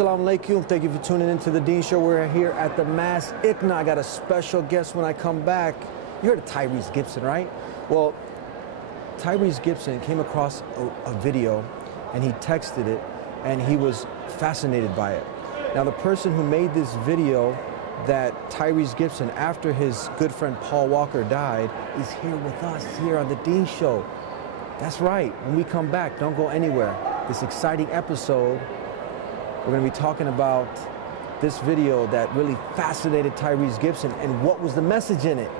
Assalamu alaikum. Thank you for tuning into the Dean Show. We're here at the Mass ICNA. I got a special guest when I come back. You heard of Tyrese Gibson, right? Well, Tyrese Gibson came across a video and he texted it and he was fascinated by it. Now, the person who made this video that Tyrese Gibson, after his good friend Paul Walker died, is here with us here on the Dean Show. That's right. When we come back, don't go anywhere. This exciting episode, we're going to be talking about this video that really fascinated Tyrese Gibson and what was the message in it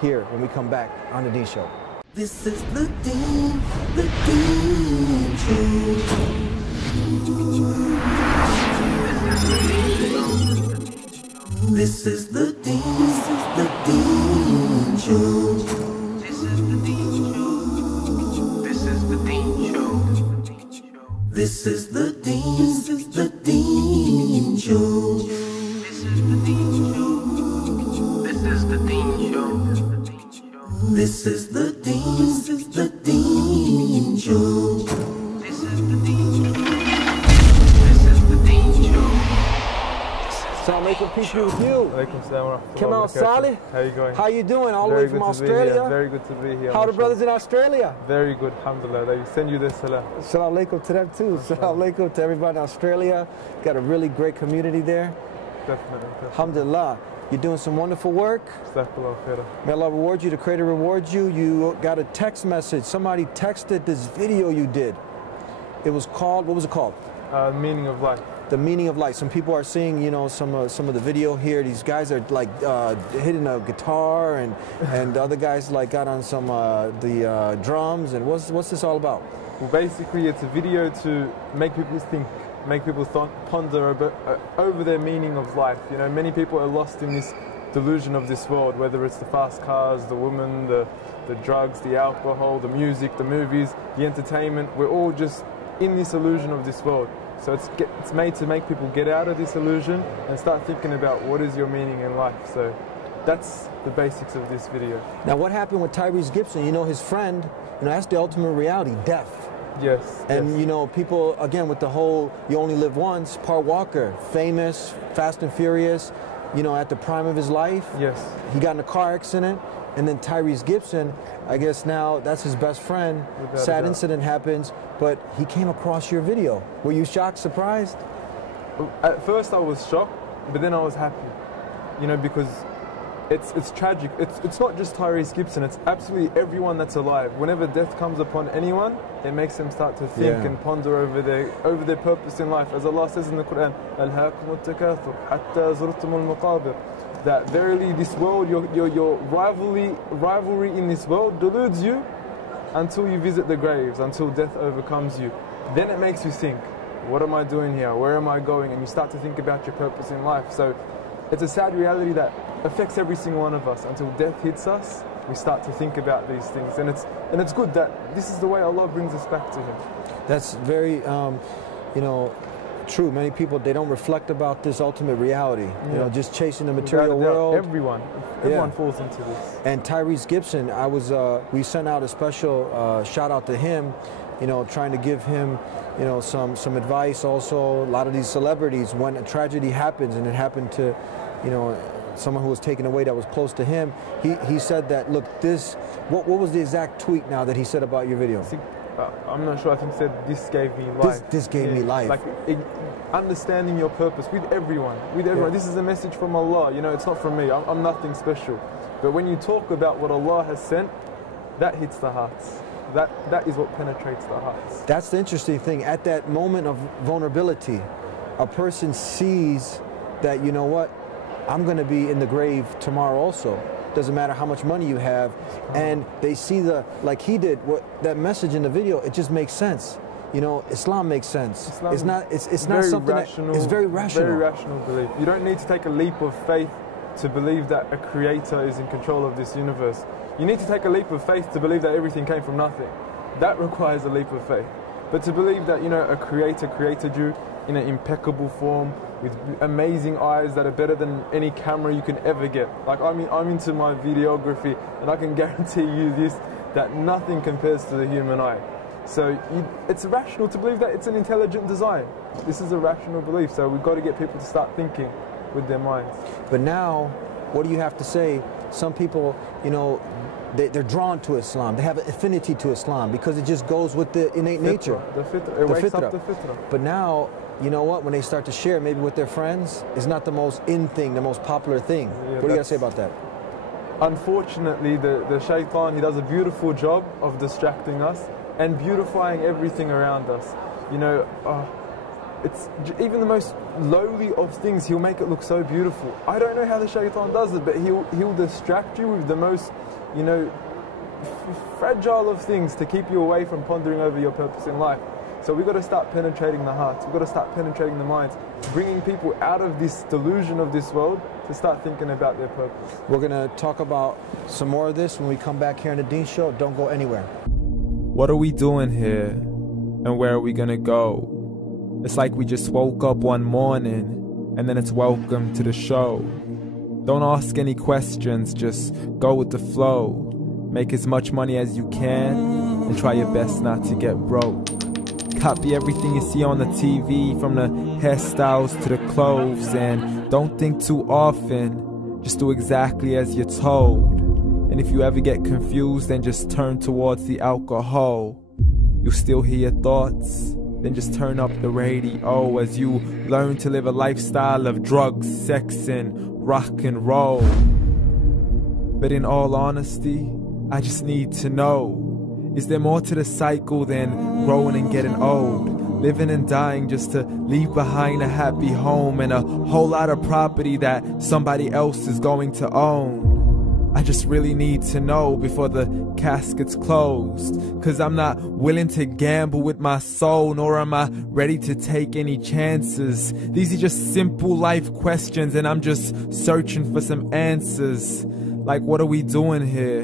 here when we come back on the Dean Show. This is the Dean Show. This is the Dean Show. This is the Dean Show. This is the Dean Show. This is the Dean Show. This is the Dean Show. This is the Dean Show. This is the Dean Show. This is the Dean Show. This is the Dean Show. Assalamu alaikum, peace be with you. Alaikum salam. Kemal Saleh. How you going? How you doing? All the way from Australia? Very good to be here. How are the brothers in Australia? Very good, alhamdulillah. They send you this salam. Assalamu alaikum to them too. Assalamu alaikum to everybody in Australia. Got a really great community there. Definitely. Alhamdulillah. You're doing some wonderful work. Jazakallah khairah. May Allah reward you, the Creator rewards you. You got a text message. Somebody texted this video you did. It was called, what was it called? Meaning of life. The Meaning of Life. Some people are seeing, you know, some of the video here. These guys are like hitting a guitar, and the other guys like got on some the drums. And what's this all about? Well, basically, it's a video to make people think, make people ponder over their meaning of life. You know, many people are lost in this delusion of this world, whether it's the fast cars, the women, the drugs, the alcohol, the music, the movies, the entertainment. We're all just in this illusion of this world. So it's made to make people get out of this illusion and start thinking about what is your meaning in life. So that's the basics of this video. Now, what happened with Tyrese Gibson? You know, his friend, you know, that's the ultimate reality, death. Yes. And, yes. you know, people, again, with the whole you only live once, Paul Walker, famous, Fast and Furious, you know, at the prime of his life. Yes. He got in a car accident. And then Tyrese Gibson, I guess now that's his best friend. Sad incident happens, but he came across your video. Were you shocked, surprised? At first I was shocked, but then I was happy. You know, because it's tragic. It's not just Tyrese Gibson, it's absolutely everyone that's alive. Whenever death comes upon anyone, it makes them start to think and ponder over their purpose in life. As Allah says in the Quran, أَلْهَاكُمُ التَّكَاثُرُ حَتَّى زُرْتُمُ الْمَقَابِرَ. That verily this world, your rivalry in this world deludes you until you visit the graves, until death overcomes you. Then it makes you think, what am I doing here? Where am I going? And you start to think about your purpose in life. So it's a sad reality that affects every single one of us. Until death hits us, we start to think about these things. And it's good that this is the way Allah brings us back to Him. That's very, you know, true. Many people, they don't reflect about this ultimate reality. You know, just chasing the material world. Everyone falls into this. And Tyrese Gibson, we sent out a special shout out to him, you know, trying to give him, you know, some advice. Also, a lot of these celebrities, when a tragedy happens, and it happened to, you know, someone who was taken away that was close to him, he said that, look, what was the exact tweet now that he said about your video? I'm not sure. I think he said, this gave me life. This gave me life. Like understanding your purpose with everyone. Yeah. This is a message from Allah. You know, it's not from me. I'm nothing special. But when you talk about what Allah has sent, that hits the hearts. That is what penetrates the hearts. That's the interesting thing. At that moment of vulnerability, a person sees that, you know what, I'm going to be in the grave tomorrow also. Doesn't matter how much money you have, and they see like he did, that message in the video. It just makes sense. You know, Islam makes sense. It's not something rational, it's very rational. Very rational belief. You don't need to take a leap of faith to believe that a creator is in control of this universe. You need to take a leap of faith to believe that everything came from nothing. That requires a leap of faith. But to believe that, you know, a creator created you in an impeccable form, with amazing eyes that are better than any camera you can ever get. Like, I'm into my videography, and I can guarantee you this, that nothing compares to the human eye. So it's rational to believe that it's an intelligent design. This is a rational belief, so we've got to get people to start thinking with their minds. But now, what do you have to say? Some people, you know, they're drawn to Islam. They have an affinity to Islam because it just goes with the innate nature. The fitrah. It wakes up the fitrah. But now, you know what? When they start to share, maybe with their friends, it's not the most in thing, the most popular thing. Yeah, what do you got to say about that? Unfortunately, the shaitan, he does a beautiful job of distracting us and beautifying everything around us. You know, it's even the most lowly of things, he'll make it look so beautiful. I don't know how the shaitan does it, but he'll distract you with the most, you know, fragile of things to keep you away from pondering over your purpose in life. So we've got to start penetrating the hearts. We've got to start penetrating the minds, bringing people out of this delusion of this world to start thinking about their purpose. We're going to talk about some more of this when we come back here on the Dean Show. Don't go anywhere. What are we doing here? And where are we going to go? It's like we just woke up one morning and then it's welcome to the show. Don't ask any questions, just go with the flow. Make as much money as you can and try your best not to get broke. Copy everything you see on the TV, from the hairstyles to the clothes, and don't think too often, just do exactly as you're told. And if you ever get confused, then just turn towards the alcohol. You still hear your thoughts? Then just turn up the radio as you learn to live a lifestyle of drugs, sex, and rock and roll. But in all honesty, I just need to know, is there more to the cycle than growing and getting old? Living and dying just to leave behind a happy home and a whole lot of property that somebody else is going to own. I just really need to know before the casket's closed, 'cause I'm not willing to gamble with my soul, nor am I ready to take any chances. These are just simple life questions and I'm just searching for some answers. Like, what are we doing here?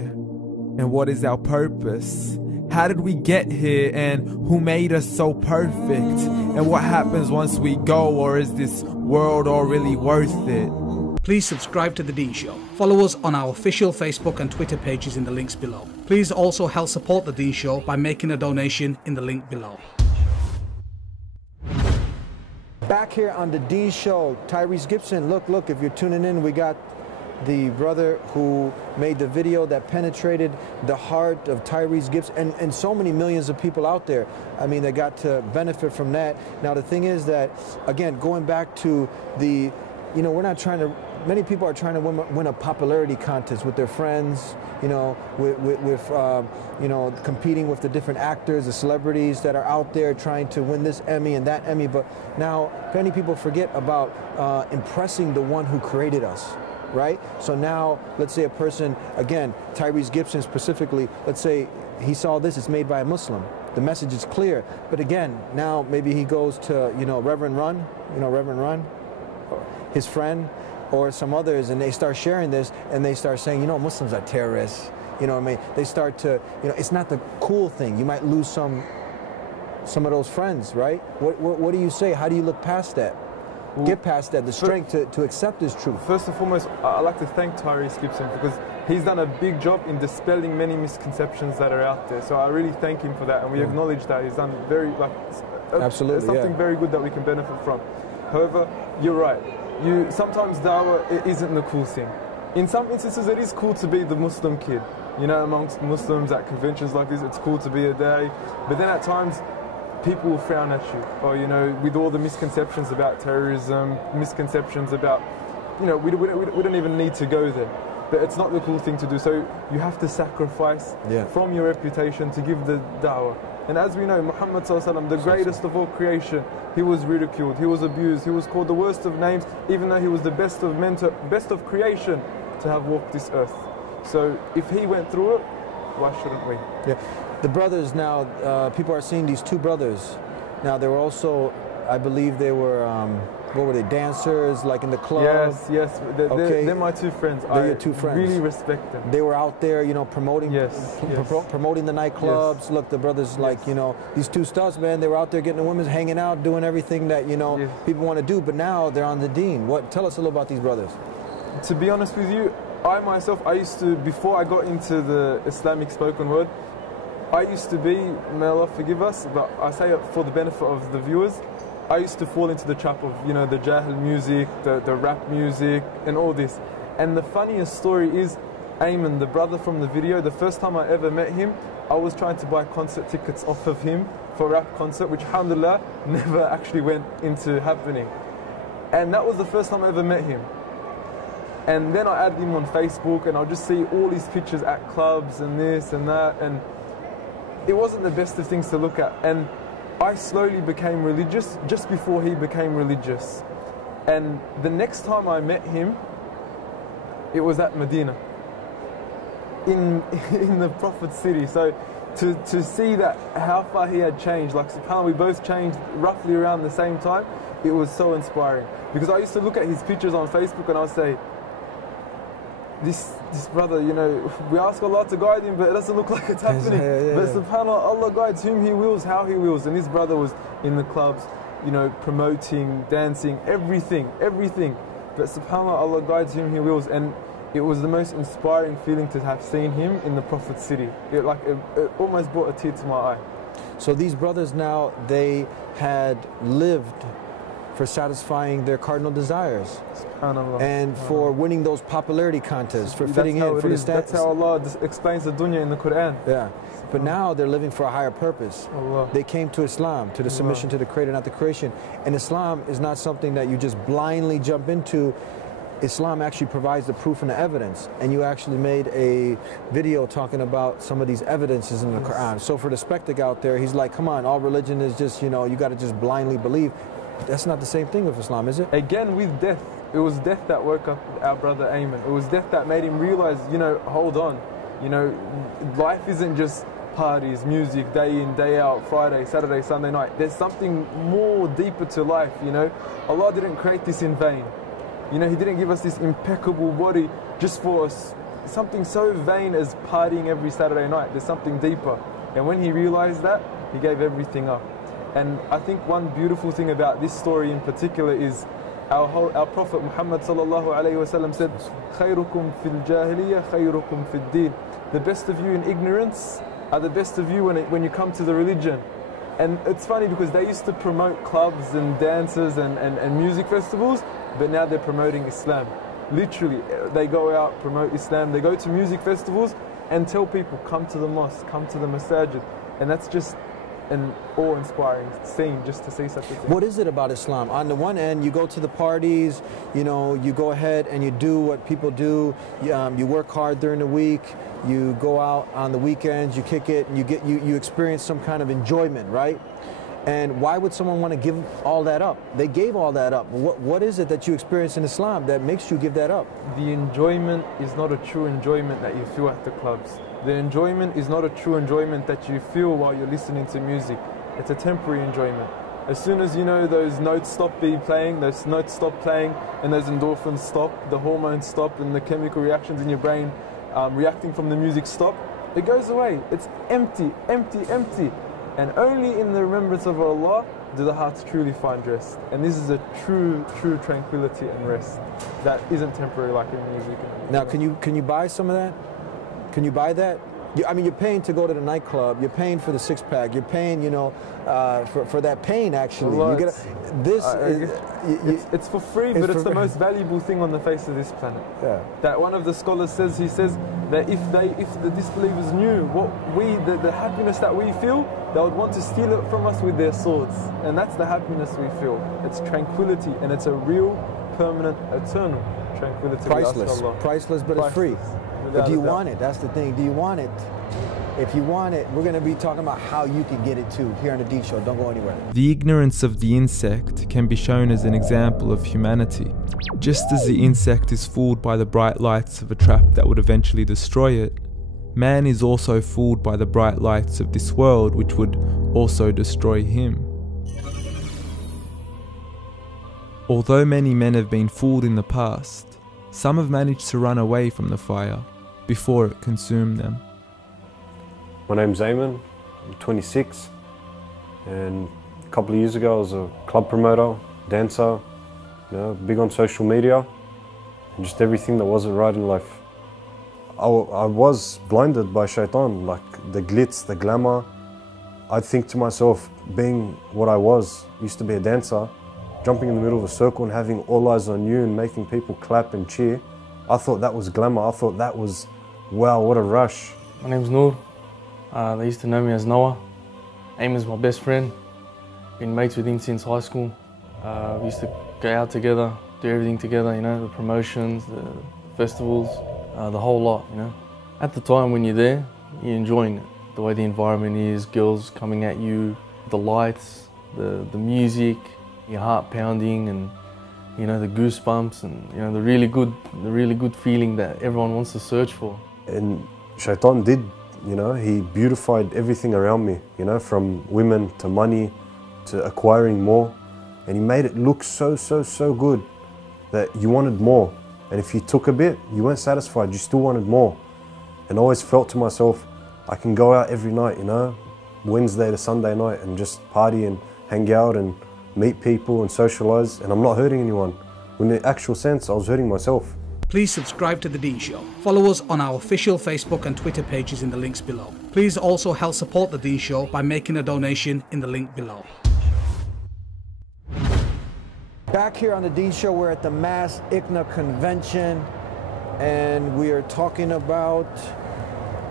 And what is our purpose? How did we get here, and who made us so perfect? And what happens once we go, or is this world all really worth it? Please subscribe to The Dean Show. Follow us on our official Facebook and Twitter pages in the links below. Please also help support The Dean Show by making a donation in the link below. Back here on the Dean Show, Tyrese Gibson. Look, if you're tuning in, we got the brother who made the video that penetrated the heart of Tyrese Gibson and so many millions of people out there. I mean, they got to benefit from that. Now, the thing is that, again, going back to the, you know, we're not trying to, many people are trying to win a popularity contest with their friends, you know, you know, competing with the different actors, the celebrities that are out there trying to win this Emmy and that Emmy. But now, many people forget about impressing the one who created us. Right? So now, let's say a person, again, Tyrese Gibson specifically, let's say he saw this, it's made by a Muslim. The message is clear. But again, now maybe he goes to, you know, Reverend Run, his friend, or some others, and they start sharing this, and they start saying, you know, Muslims are terrorists. You know what I mean? They start to, you know, it's not the cool thing. You might lose some of those friends, right? What do you say? How do you look past that? Get past that, the strength to accept this truth. First and foremost, I'd like to thank Tyrese Gibson because he's done a big job in dispelling many misconceptions that are out there. So I really thank him for that, and we acknowledge that. He's done very, absolutely, something very good that we can benefit from. However, you're right. Sometimes dawah, it isn't the cool thing. In some instances, it is cool to be the Muslim kid. You know, amongst Muslims at conventions like this, it's cool to be a day. But then at times, people will frown at you, or, you know, with all the misconceptions about terrorism, misconceptions about, you know, we don't even need to go there. But it's not the cool thing to do. So you have to sacrifice from your reputation to give the da'wah. And as we know, Muhammad ﷺ, the greatest of all creation, he was ridiculed, he was abused, he was called the worst of names, even though he was the best of creation to have walked this earth. So if he went through it, why shouldn't we? Yeah. The brothers now, people are seeing these two brothers. Now, they were also, I believe they were, what were they, dancers, like in the club? Yes. They're my two friends. They're your two friends. Really respect them. They were out there, you know, promoting promoting the nightclubs. Yes. Look, the brothers, like, you know, these two studs, man, they were out there getting the women, hanging out, doing everything that, you know, people want to do. But now they're on the Deen. Tell us a little about these brothers. To be honest with you, I myself, I used to, before I got into the Islamic spoken word, I used to be, may Allah forgive us, but I say it for the benefit of the viewers, I used to fall into the trap of, you know, the jahil music, the rap music, and all this. And the funniest story is, Ayman, the brother from the video, the first time I ever met him, I was trying to buy concert tickets off of him for a rap concert, which alhamdulillah never actually went into happening. And that was the first time I ever met him. And then I added him on Facebook, and I'll just see all these pictures at clubs and this and that, and it wasn't the best of things to look at. And I slowly became religious just before he became religious. And the next time I met him, it was at Medina, in the Prophet's city. So to see that, how far he had changed, like subhanAllah, we both changed roughly around the same time, it was so inspiring. Because I used to look at his pictures on Facebook and I would say, this brother, you know, we ask Allah to guide him, but it doesn't look like it's happening. But subhanAllah, Allah guides whom He wills, how He wills. And this brother was in the clubs, you know, promoting, dancing, everything. But subhanAllah, Allah guides whom He wills. And it was the most inspiring feeling to have seen him in the Prophet's city. It almost brought a tear to my eye. So these brothers now, they had lived for satisfying their cardinal desires. And for winning those popularity contests, for fitting in, for the status. That's how Allah explains the dunya in the Quran. Yeah. But now they're living for a higher purpose. Allah. They came to Islam, to the submission to the Creator, not the creation. And Islam is not something that you just blindly jump into. Islam actually provides the proof and the evidence. And you actually made a video talking about some of these evidences in the Quran. So for the skeptic out there, he's like, come on, all religion is just, you know, you got to just blindly believe. That's not the same thing with Islam, is it? Again, with death. It was death that woke up our brother Ayman. It was death that made him realize, you know, hold on. You know, life isn't just parties, music, day in, day out, Friday, Saturday, Sunday night. There's something more deeper to life, you know. Allah didn't create this in vain. You know, He didn't give us this impeccable body just for us. Something so vain as partying every Saturday night. There's something deeper. And when He realized that, He gave everything up. And I think one beautiful thing about this story in particular is our Prophet Muhammad sallallahu alayhi wa sallam said, "Khayrukum fil jahiliyyah, khayrukum fil deen." The best of you in ignorance are the best of you when you come to the religion. And it's funny because they used to promote clubs and dances and music festivals, but now they're promoting Islam. Literally, they go out, promote Islam, they go to music festivals and tell people, come to the mosque, come to the masajid. And that's just an awe-inspiring scene just to see such a thing. What is it about Islam? On the one end, you go to the parties, you know, you go ahead and you do what people do. You work hard during the week. You go out on the weekends, you kick it, and you experience some kind of enjoyment, right? And why would someone want to give all that up? They gave all that up. What is it that you experience in Islam that makes you give that up? The enjoyment is not a true enjoyment that you feel at the clubs. The enjoyment is not a true enjoyment that you feel while you're listening to music. It's a temporary enjoyment. As soon as, you know, those notes stop playing, those notes stop playing, and those endorphins stop, the hormones stop, and the chemical reactions in your brain reacting from the music stop, it goes away. It's empty, empty, empty. And only in the remembrance of Allah do the hearts truly find rest. And this is a true tranquility and rest that isn't temporary like in music. Now, can you buy some of that? Can you buy that? I mean, you're paying to go to the nightclub. You're paying for the six-pack. You're paying, you know, for that pain. Actually, Allah, it's for free, but it's the most valuable thing on the face of this planet. Yeah. That one of the scholars says, he says that if the disbelievers knew what the happiness that we feel, they would want to steal it from us with their swords. And that's the happiness we feel. It's tranquility, and it's a real, permanent, eternal tranquility. Priceless, but it's free. But do you want it? That's the thing. Do you want it? If you want it, we're going to be talking about how you can get it too here on the D Show. Don't go anywhere. The ignorance of the insect can be shown as an example of humanity. Just as the insect is fooled by the bright lights of a trap that would eventually destroy it, man is also fooled by the bright lights of this world, which would also destroy him. Although many men have been fooled in the past, some have managed to run away from the fire before it consumed them. My name's Ayman, I'm 26, and a couple of years ago I was a club promoter, dancer, you know, big on social media, and just everything that wasn't right in life. I was blinded by shaitan, like the glitz, the glamour. I'd think to myself, being what I was, used to be a dancer, jumping in the middle of a circle and having all eyes on you and making people clap and cheer. I thought that was glamour. I thought that was, wow, what a rush. My name's Noor. They used to know me as Noah. Aim is my best friend. Been mates with him since high school. We used to go out together, do everything together, you know, the promotions, the festivals, the whole lot, you know. At the time when you're there, you're enjoying it. The way the environment is, girls coming at you, the lights, the music, your heart pounding, and you know, the goosebumps, and you know, the really good feeling that everyone wants to search for. And shaitan did, you know, he beautified everything around me, you know, from women to money to acquiring more. And he made it look so good that you wanted more. And if you took a bit, you weren't satisfied, you still wanted more. And I always felt to myself, I can go out every night, you know, Wednesday to Sunday night, and just party and hang out and meet people and socialise, and I'm not hurting anyone. When in the actual sense, I was hurting myself. Please subscribe to The Dean Show. Follow us on our official Facebook and Twitter pages in the links below. Please also help support The Dean Show by making a donation in the link below. Back here on The Dean Show, we're at the Mass ICNA convention, and we are talking about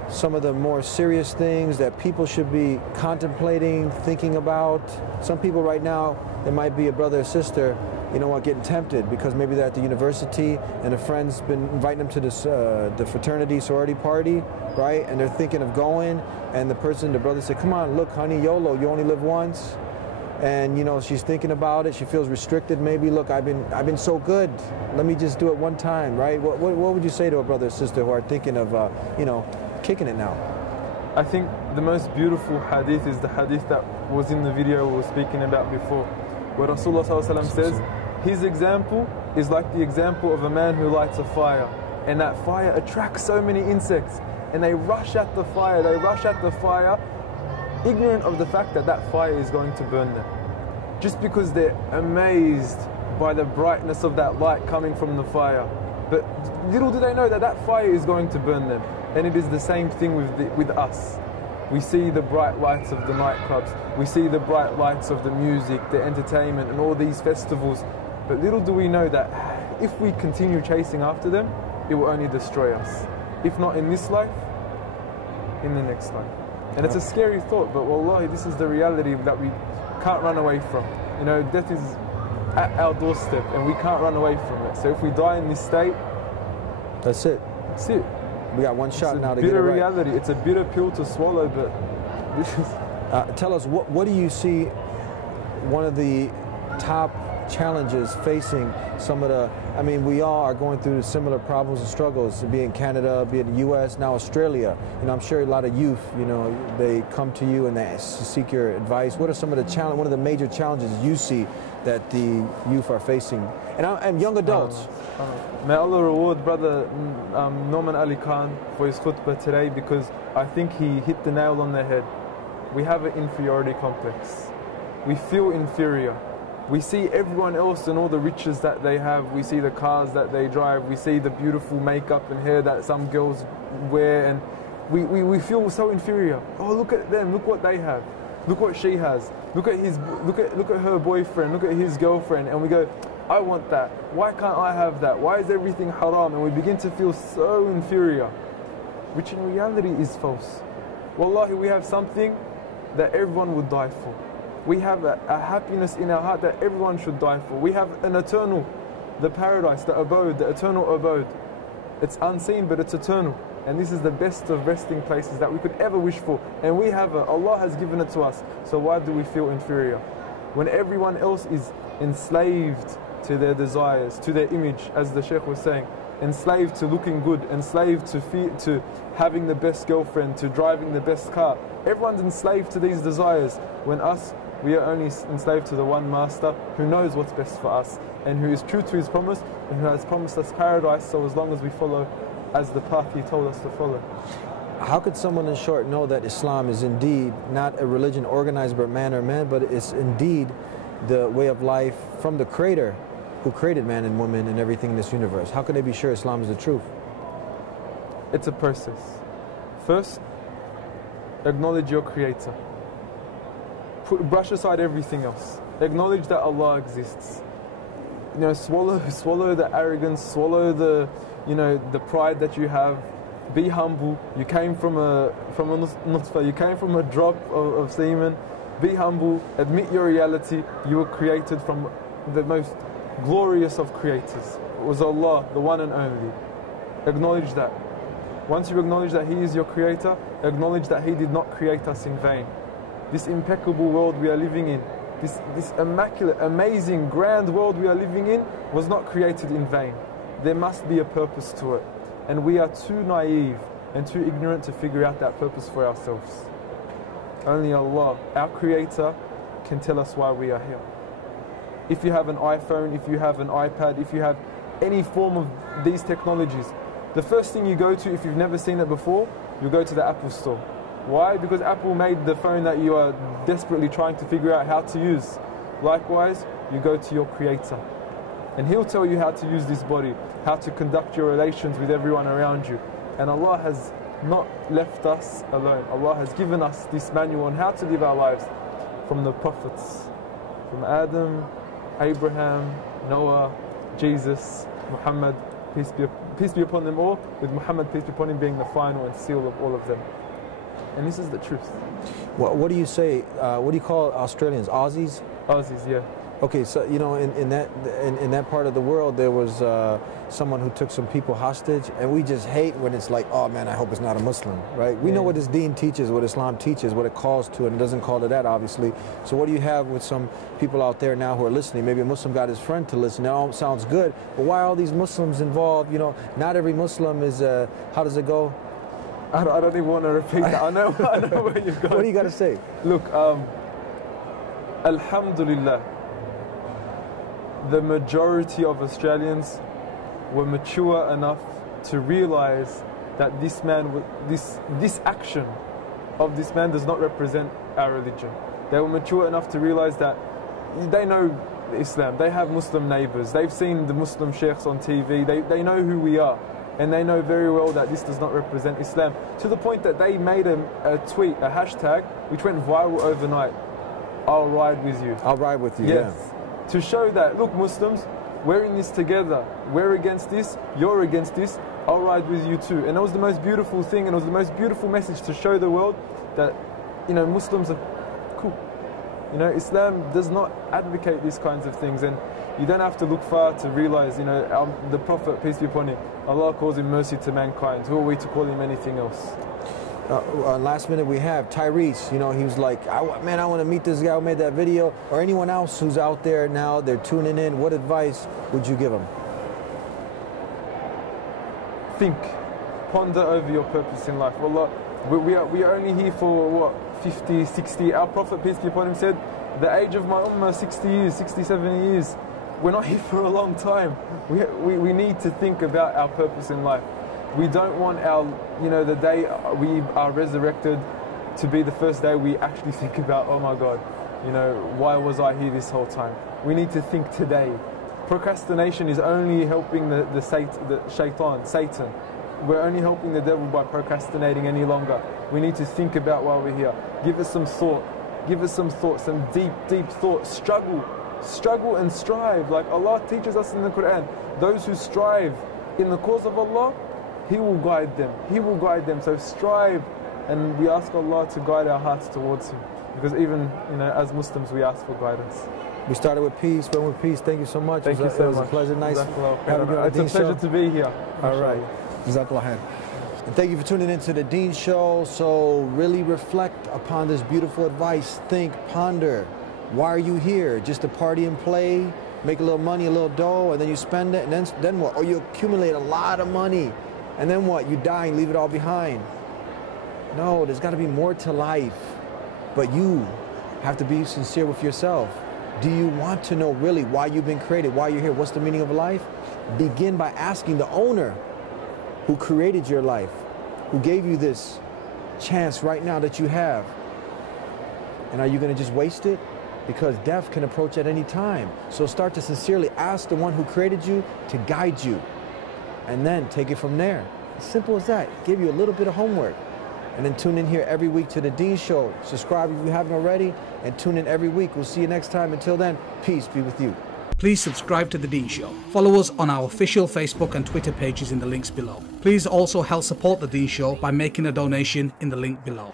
some of the more serious things that people should be contemplating, thinking about. Some people right now, there might be a brother or sister, you know what, getting tempted because maybe they're at the university and a friend's been inviting them to this the fraternity sorority party, right? And they're thinking of going, and the brother said, come on, look, honey, YOLO, you only live once. And you know, she's thinking about it, she feels restricted maybe. Look, I've been so good, let me just do it one time, right? What would you say to a brother or sister who are thinking of, you know, kicking it now? I think the most beautiful hadith is the hadith that was in the video we were speaking about before, where Rasulullah ﷺ says, his example is like the example of a man who lights a fire, and that fire attracts so many insects, and they rush at the fire, ignorant of the fact that that fire is going to burn them. Just because they're amazed by the brightness of that light coming from the fire. But little do they know that that fire is going to burn them. And it is the same thing with us. We see the bright lights of the nightclubs, we see the bright lights of the music, the entertainment, and all these festivals. But little do we know that if we continue chasing after them, it will only destroy us. If not in this life, in the next life. And it's a scary thought, but wallahi, this is the reality that we can't run away from. You know, death is at our doorstep and we can't run away from it. So if we die in this state, that's it. That's it. We got one shot now to get it right. It's a bitter reality. It's a bitter pill to swallow, but this is... Tell us, what do you see one of the top challenges facing some of the, I mean, we all are going through similar problems and struggles, be it Canada, be it the US, now Australia. You know, I'm sure a lot of youth, you know, they come to you and they seek your advice. What are some of the one of the major challenges you see that the youth are facing? And young adults. May Allah reward Brother Norman Ali Khan for his khutbah today, because I think he hit the nail on the head. We have an inferiority complex. We feel inferior. We see everyone else and all the riches that they have. We see the cars that they drive. We see the beautiful makeup and hair that some girls wear, and we feel so inferior. Oh, look at them! Look what they have. Look what she has. Look at her boyfriend. Look at his girlfriend, and we go, I want that. Why can't I have that? Why is everything haram? And we begin to feel so inferior, which in reality is false. Wallahi, we have something that everyone would die for. We have a happiness in our heart that everyone should die for. We have an eternal, the paradise, the abode, the eternal abode. It's unseen, but it's eternal. And this is the best of resting places that we could ever wish for. And we have it. Allah has given it to us. So why do we feel inferior? When everyone else is enslaved to their desires, to their image, as the Sheikh was saying, enslaved to looking good, enslaved to having the best girlfriend, to driving the best car. Everyone's enslaved to these desires. When us, we are only enslaved to the one master who knows what's best for us and who is true to his promise and who has promised us paradise, so as long as we follow as the path he told us to follow. How could someone in short know that Islam is indeed not a religion organized by man or man, but it's indeed the way of life from the Creator who created man and woman and everything in this universe? How can they be sure Islam is the truth? It's a process. First, acknowledge your creator. Brush aside everything else. Acknowledge that Allah exists. You know, swallow the arrogance, swallow the, you know, the pride that you have. Be humble. You came from a nutfa, you came from a drop of semen. Be humble. Admit your reality. You were created from the most glorious of creators. It was Allah, the one and only. Acknowledge that. Once you acknowledge that He is your creator, acknowledge that He did not create us in vain. This impeccable world we are living in, this immaculate, amazing, grand world we are living in was not created in vain. There must be a purpose to it. And we are too naive and too ignorant to figure out that purpose for ourselves. Only Allah, our creator, can tell us why we are here. If you have an iPhone, if you have an iPad, if you have any form of these technologies, the first thing you go to, if you've never seen it before, you go to the Apple store. Why? Because Apple made the phone that you are desperately trying to figure out how to use. Likewise, you go to your creator. And He'll tell you how to use this body, how to conduct your relations with everyone around you. And Allah has not left us alone. Allah has given us this manual on how to live our lives from the prophets, from Adam, Abraham, Noah, Jesus, Muhammad, peace be upon them all, with Muhammad, peace be upon him, being the final and seal of all of them. And this is the truth. What do you say, what do you call Australians, Aussies? Aussies, yeah. Okay, so you know, in that part of the world, there was someone who took some people hostage, and we just hate when it's like, oh man, I hope it's not a Muslim, right? We know what this deen teaches, what Islam teaches, what it calls to, and it doesn't call to that, obviously. So what do you have with some people out there now who are listening? Maybe a Muslim got his friend to listen. It all sounds good, but why are all these Muslims involved? You know, not every Muslim is. How does it go? I don't even want to repeat that. I know where you're going. What do you got to say? Look, Alhamdulillah. The majority of Australians were mature enough to realize that this man, this action of this man does not represent our religion. They were mature enough to realize that they know Islam, they have Muslim neighbors, they've seen the Muslim sheikhs on TV, they know who we are, and they know very well that this does not represent Islam, to the point that they made a tweet, a hashtag, which went viral overnight. I'll ride with you. I'll ride with you, yes. Yeah. To show that, look, Muslims, we're in this together. We're against this, you're against this, I'll ride with you too. And it was the most beautiful thing, and it was the most beautiful message to show the world that, you know, Muslims are cool. You know, Islam does not advocate these kinds of things, and you don't have to look far to realize, you know, the Prophet, peace be upon him, Allah calls him mercy to mankind. Who are we to call him anything else? Last minute we have Tyrese. You know, he was like, man, I want to meet this guy who made that video. Or anyone else who's out there now, they're tuning in. What advice would you give them? Think, ponder over your purpose in life. Allah, we are only here for what, 50, 60. Our Prophet, peace be upon him, said, the age of my ummah, 60 years, 60, 70 years. We're not here for a long time. We need to think about our purpose in life. We don't want our, you know, the day we are resurrected to be the first day we actually think about, oh my God, you know, why was I here this whole time? We need to think today. Procrastination is only helping the Satan. We're only helping the devil by procrastinating any longer. We need to think about why we're here. Give us some thought. Give us some thought, some deep, deep thought. Struggle and strive. Like Allah teaches us in the Quran, those who strive in the cause of Allah, He will guide them. He will guide them. So strive, and we ask Allah to guide our hearts towards Him. Because even, you know, as Muslims, we ask for guidance. We started with peace, went with peace. Thank you so much. Thank you so much. It was a pleasure. Nice. It's a pleasure to be here. All right. Jazakallah khair. And thank you for tuning into the Deen Show. So really reflect upon this beautiful advice. Think, ponder. Why are you here? Just to party and play, make a little money, a little dough, and then you spend it, and then what? Or you accumulate a lot of money, and then what? You die and leave it all behind. No, there's got to be more to life. But you have to be sincere with yourself. Do you want to know really why you've been created, why you're here, what's the meaning of life? Begin by asking the owner who created your life, who gave you this chance right now that you have. And are you going to just waste it? Because death can approach at any time. So start to sincerely ask the one who created you to guide you. And then take it from there. As simple as that. Give you a little bit of homework. And then tune in here every week to The D Show. Subscribe if you haven't already, and tune in every week. We'll see you next time. Until then, peace be with you. Please subscribe to The D Show. Follow us on our official Facebook and Twitter pages in the links below. Please also help support The D Show by making a donation in the link below.